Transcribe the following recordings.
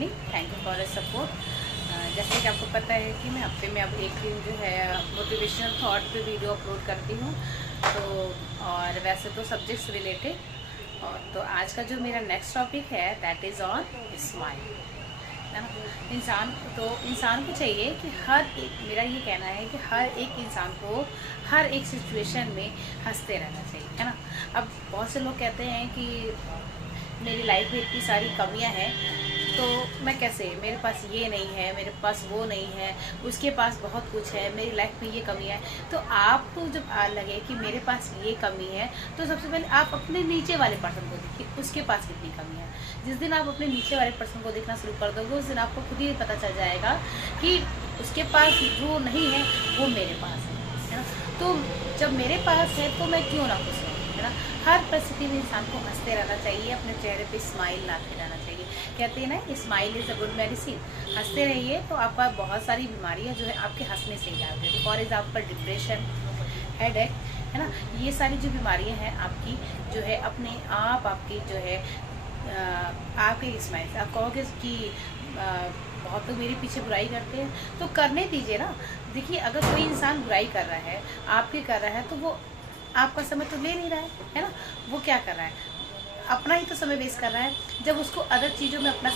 Evening. Thank you for support. जैसे कि आपको पता है कि मैं हफ्ते में अब एक दिन जो है मोटिवेशनल थॉट पे वीडियो अपलोड करती हूँ। तो और वैसे तो सब्जेक्ट्स रिलेटेड। और तो आज का जो मेरा नेक्स्ट टॉपिक है दैट इज़ ऑन स्माइल, है ना। इंसान को चाहिए कि हर एक, मेरा ये कहना है कि हर एक इंसान को हर एक सिचुएशन में हंसते रहना चाहिए, है ना। अब बहुत से लोग कहते हैं कि मेरी लाइफ में इतनी सारी कमियां हैं, तो मैं कैसे, मेरे पास ये नहीं है, मेरे पास वो नहीं है, उसके पास बहुत कुछ है, मेरी लाइफ में ये कमियां हैं। तो आपको जब लगे कि मेरे पास ये कमी है, तो सबसे पहले आप अपने नीचे वाले पर्सन को देखिए, उसके पास कितनी कमी है। जिस दिन आप अपने नीचे वाले पर्सन को देखना शुरू कर दोगे, उस दिन आपको खुद ही पता चल जाएगा कि उसके पास जो नहीं है वो मेरे पास है ना। तो जब मेरे पास है तो मैं क्यों ना खुश हूँ, है ना। हर परिस्थिति में इंसान को हंसते रहना चाहिए, अपने चेहरे पे स्माइल लाते रहना चाहिए। कहते हैं ना, smile is a good medicine. हंसते रहिए तो आपका बहुत सारी बीमारियां जो है आपके हंसने से ही आती है। फॉर एग्जाम्पल डिप्रेशन, हेडेक, है ना। ये सारी जो बीमारियां हैं आपकी जो है अपने आप आपकी जो है आपके स्माइल से आप कहोगे कि बहुत लोग मेरे पीछे बुराई करते हैं, तो करने दीजिए ना। देखिए, अगर कोई इंसान बुराई कर रहा है, आपके कर रहा है, तो वो आपका समय तो ले नहीं रहा है ना। वो क्या कर रहा है, अपना ही तो समय वेस्ट कर रहा है। जब उसको अदर चीज़ों में अपना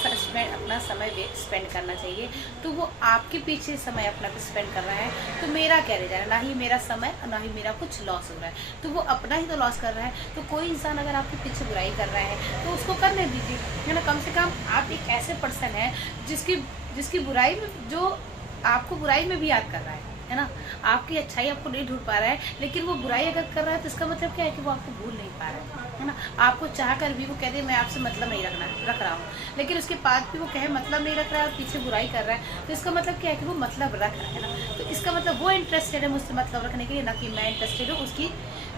समय स्पेंड करना चाहिए, तो वो आपके पीछे समय अपना स्पेंड कर रहा है। तो मेरा क्या रह जा रहा है, ना ही मेरा समय ना ही मेरा कुछ लॉस हो रहा है, तो वो अपना ही तो लॉस कर रहा है। तो कोई इंसान अगर आपके पीछे बुराई कर रहा है तो उसको करने दीजिए, है ना। कम से कम आप एक ऐसे पर्सन है जिसकी बुराई में, जो आपको बुराई में भी याद कर रहा है ना। आपकी अच्छाई आपको नहीं ढूंढ पा रहा है, लेकिन वो बुराई अगर कर रहा है तो इसका मतलब क्या है कि वो आपको भूल नहीं पा रहा है ना। आपको चाह कर भी वो कह दे मैं आपसे मतलब नहीं रख रहा हूँ, लेकिन उसके बाद भी वो कहे मतलब नहीं रख रहा है और पीछे बुराई कर रहा है, तो इसका मतलब क्या है कि वो मतलब रख रहा है ना। तो इसका मतलब वो इंटरेस्टेड है मुझसे मतलब रखने के लिए, ना कि मैं इंटरेस्टेड हूँ उसकी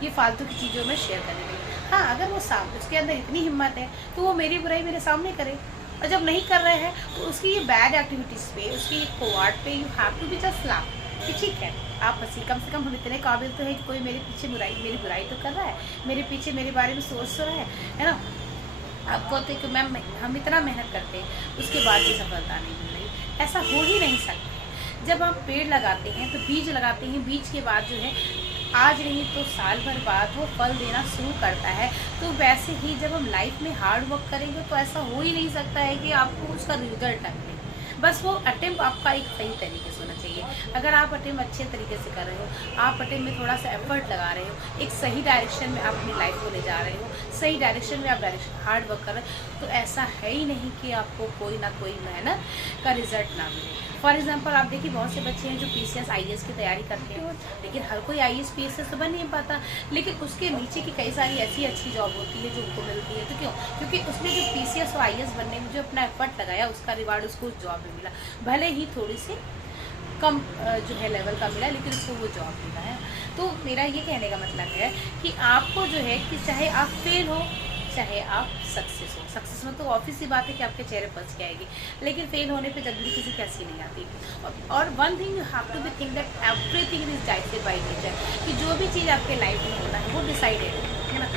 ये फालतू की चीज़ों में शेयर करने के लिए। हाँ, अगर वो उसके अंदर इतनी हिम्मत है तो वो मेरी बुराई मेरे सामने करे, और जब नहीं कर रहे हैं तो उसकी ये बैड एक्टिविटीज़ पे, उसकी कोवार्ड पे you have to be just laugh कि ठीक है आप हंसी। कम से कम हम इतने काबिल तो है कि कोई मेरे पीछे मेरी बुराई तो कर रहा है, मेरे पीछे मेरे बारे में सोच रहा है ना। आपको होते कि मैम हम इतना मेहनत करते हैं उसके बाद भी सफलता नहीं मिल रही, ऐसा हो ही नहीं सकता। जब हम पेड़ लगाते हैं तो बीज लगाते हैं, बीज के बाद जो है आज नहीं तो साल भर बाद वो फल देना शुरू करता है। तो वैसे ही जब हम लाइफ में हार्ड वर्क करेंगे तो ऐसा हो ही नहीं सकता है कि आपको उसका रिजल्ट मिले। बस वो अटेम्प्ट आपका एक सही तरीके से होना चाहिए। अगर आप अटेम्प्ट अच्छे तरीके से कर रहे हो, आप अटेम्प्ट में थोड़ा सा एफर्ट लगा रहे हो, एक सही डायरेक्शन में आप अपनी लाइफ को ले जा रहे हो, सही डायरेक्शन में आप हार्ड वर्क कर रहे हो, तो ऐसा है ही नहीं कि आपको कोई ना कोई मेहनत का रिजल्ट ना मिले। फॉर एग्जाम्पल आप देखिए, बहुत से बच्चे हैं जो PCS IAS की तैयारी करते हैं, लेकिन हर कोई IAS PCS तो बन नहीं पाता। लेकिन उसके नीचे की कई सारी ऐसी अच्छी जॉब होती है जो उनको मिलती है। तो क्यों? क्योंकि उसने जो PCS और IAS बनने में जो अपना एफर्ट लगाया, उसका रिवार्ड उसको उस जॉब में मिला। भले ही थोड़ी सी कम जो है लेवल का मिला, लेकिन उसको वो जॉब मिला है। तो मेरा ये कहने का मतलब है कि आपको जो है कि चाहे आप फेल हो चाहे आप सक्सेस हो, सक्सेस में तो ऑब्वियस सी बात है कि आपके चेहरे पर हंसी आएगी, लेकिन फेल होने पे जल्दी किसी की हंसी नहीं आती। और one thing you have to be think that everything is decided by nature, कि जो भी चीज़ आपके लाइफ में होना है वो डिसाइडेड है ना।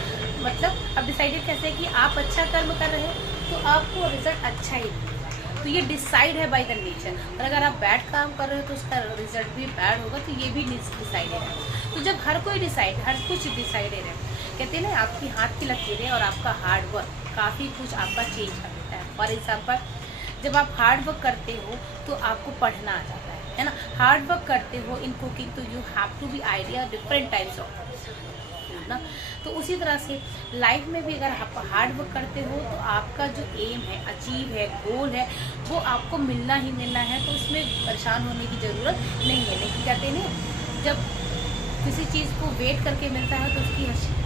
मतलब अब डिसाइडेड कैसे है कि आप अच्छा कर्म कर रहे हो तो आपको रिजल्ट अच्छा ही मिलेगा, तो ये डिसाइड है बाय द नेचर। और अगर आप बैड काम कर रहे हो तो उसका रिजल्ट भी बैड होगा, तो ये भी डिसाइडेड है। तो जब हर कोई हर कुछ डिसाइडेड है, कहते हैं ना आपकी हाथ की लकीरें और आपका हार्ड वर्क काफ़ी कुछ आपका चेंज कर देता है। फॉर एग्जाम्पल, जब आप हार्ड वर्क करते हो तो आपको पढ़ना आ जाता है ना। हार्ड वर्क करते हो इन कुकिंग तो you have to be idea different types of ना। तो उसी तरह से लाइफ में भी अगर आप हार्ड वर्क करते हो तो आपका जो एम है, अचीव है, गोल है, वो आपको मिलना ही मिलना है। तो उसमें परेशान होने की ज़रूरत नहीं है। लेकिन कहते हैं ना, जब किसी चीज़ को वेट करके मिलता है तो उसकी खुशी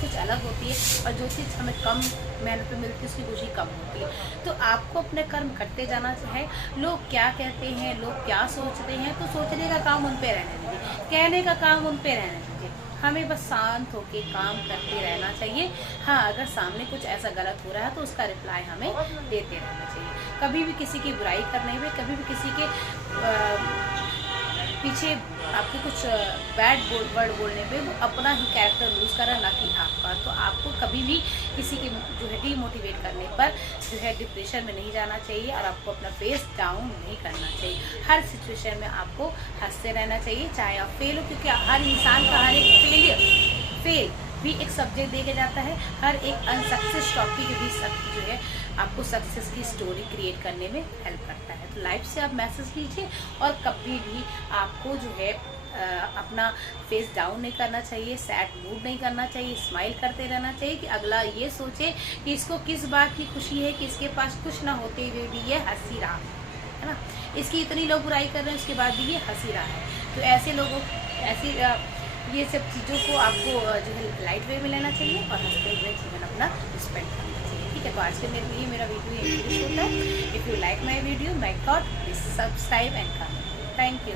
कुछ अलग होती है, और जो चीज़ हमें कम मेहनत पे मिलती है उसकी खुशी कम होती है। तो आपको अपने कर्म करते जाना है। लोग क्या कहते हैं, लोग क्या सोचते हैं, तो सोचने का काम उन पे रहने दीजिए, कहने का काम उन पे रहने दीजिए। हमें बस शांत होके काम करते रहना चाहिए। हाँ, अगर सामने कुछ ऐसा गलत हो रहा है तो उसका रिप्लाई हमें देते रहना चाहिए। कभी भी किसी की बुराई करने में, कभी भी किसी के पीछे आपके कुछ बैड वर्ड बोलने पे वो अपना ही कैरेक्टर लूज करा, ना कि आपका। तो आपको कभी भी किसी के जो है डीमोटिवेट करने पर जो है डिप्रेशन में नहीं जाना चाहिए और आपको अपना फेस डाउन नहीं करना चाहिए। हर सिचुएशन में आपको हंसते रहना चाहिए, चाहे आप फेल हो, क्योंकि हर इंसान का हर एक फेल भी एक सब्जेक्ट देके जाता है। हर एक अनसक्सेस टॉपिक भी जो है आपको सक्सेस की स्टोरी क्रिएट करने में हेल्प करता है। तो लाइफ से आप मैसेज लीजिए और कभी भी आपको जो है अपना फेस डाउन नहीं करना चाहिए, सैड मूड नहीं करना चाहिए, स्माइल करते रहना चाहिए कि अगला ये सोचे कि इसको किस बात की खुशी है कि इसके पास कुछ ना होते हुए भी ये हंसी रहा है ना। इसकी इतनी लोग बुराई कर रहे हैं, उसके बाद भी ये हंसी रहा है। तो ऐसे लोगों ये सब चीज़ों को आपको जो है लाइट वे में लेना चाहिए और हंसते हुए जीवन अपना स्पेंड करना चाहिए। ठीक है, तो आज के मेरा वीडियो यही होता है। If you like my video, my God, please subscribe and comment. Thank you.